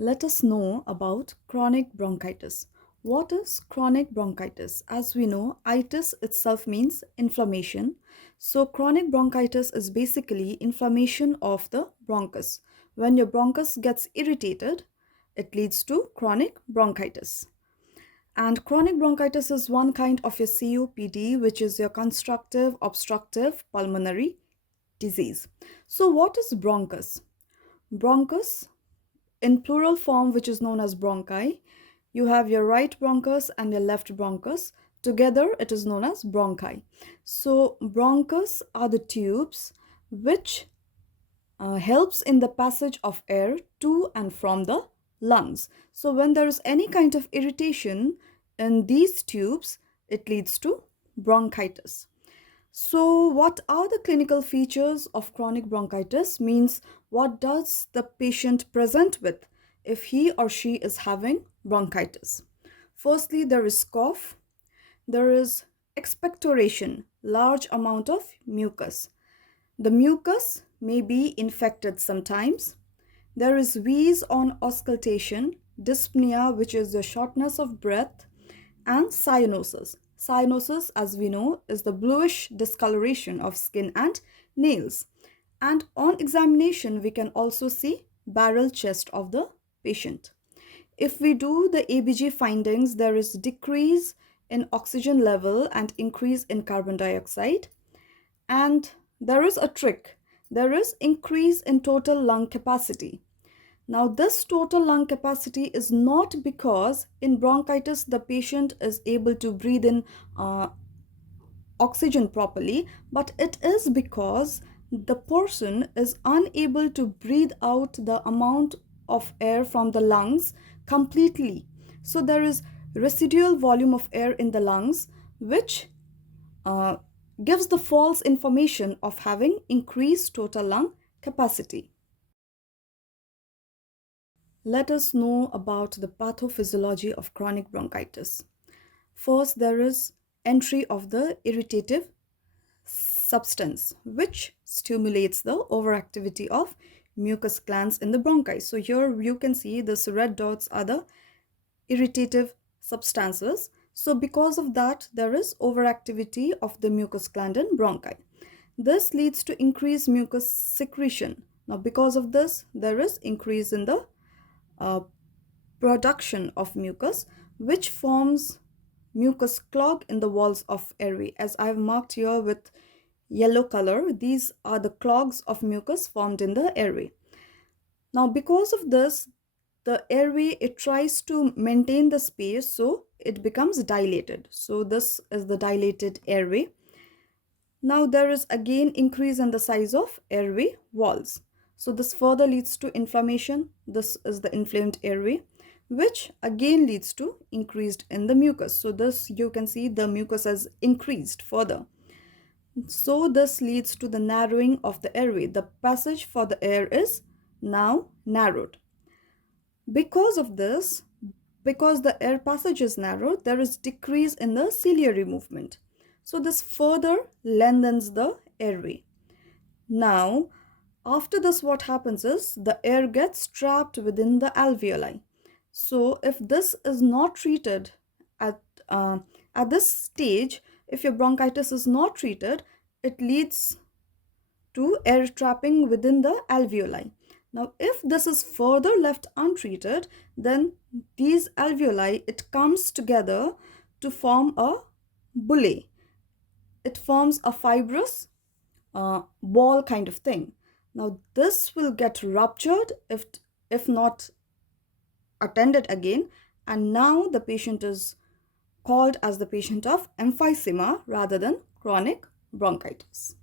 Let us know about chronic bronchitis. What is chronic bronchitis? As we know, itis itself means inflammation. So, chronic bronchitis is basically inflammation of the bronchus. When your bronchus gets irritated, it leads to chronic bronchitis. And chronic bronchitis is one kind of your COPD, which is your constructive obstructive pulmonary disease. So, what is bronchus? Bronchus in plural form, which is known as bronchi, you have your right bronchus and your left bronchus. Together, it is known as bronchi. So, bronchus are the tubes which helps in the passage of air to and from the lungs. So, when there is any kind of irritation in these tubes, it leads to bronchitis. So, what are the clinical features of chronic bronchitis? Means what does the patient present with if he or she is having bronchitis? Firstly, there is cough, there is expectoration, large amount of mucus. The mucus may be infected sometimes. There is wheeze on auscultation, dyspnea, which is the shortness of breath, and cyanosis. Cyanosis, as we know, is the bluish discoloration of skin and nails. And on examination, we can also see barrel chest of the patient. If we do the ABG findings, there is decrease in oxygen level and increase in carbon dioxide. And there is a trick. There is increase in total lung capacity. Now, this total lung capacity is not because in bronchitis the patient is able to breathe in oxygen properly, but it is because the person is unable to breathe out the amount of air from the lungs completely. So, there is residual volume of air in the lungs, which gives the false information of having increased total lung capacity. Let us know about the pathophysiology of chronic bronchitis. First, there is entry of the irritative substance, which stimulates the overactivity of mucus glands in the bronchi. So here you can see this red dots are the irritative substances. So because of that, there is overactivity of the mucus gland in bronchi. This leads to increased mucus secretion. Now because of this, there is increase in the production of mucus, which forms mucus clog in the walls of airway. As I have marked here with yellow color, these are the clogs of mucus formed in the airway. Now because of this, the airway, it tries to maintain the space, so it becomes dilated. So this is the dilated airway. Now there is again increase in the size of airway walls. So this further leads to inflammation. This is the inflamed airway, which again leads to increased in the mucus. So this, you can see the mucus has increased further. So this leads to the narrowing of the airway. The passage for the air is now narrowed. Because of this, because the air passage is narrowed, there is decrease in the ciliary movement. So this further lengthens the airway. Now, after this, what happens is the air gets trapped within the alveoli. So if this is not treated at this stage, if your bronchitis is not treated, it leads to air trapping within the alveoli. Now, if this is further left untreated, then these alveoli, it comes together to form a bullae. It forms a fibrous ball kind of thing. Now, this will get ruptured if not attended again, and now the patient is called as the patient of emphysema rather than chronic bronchitis.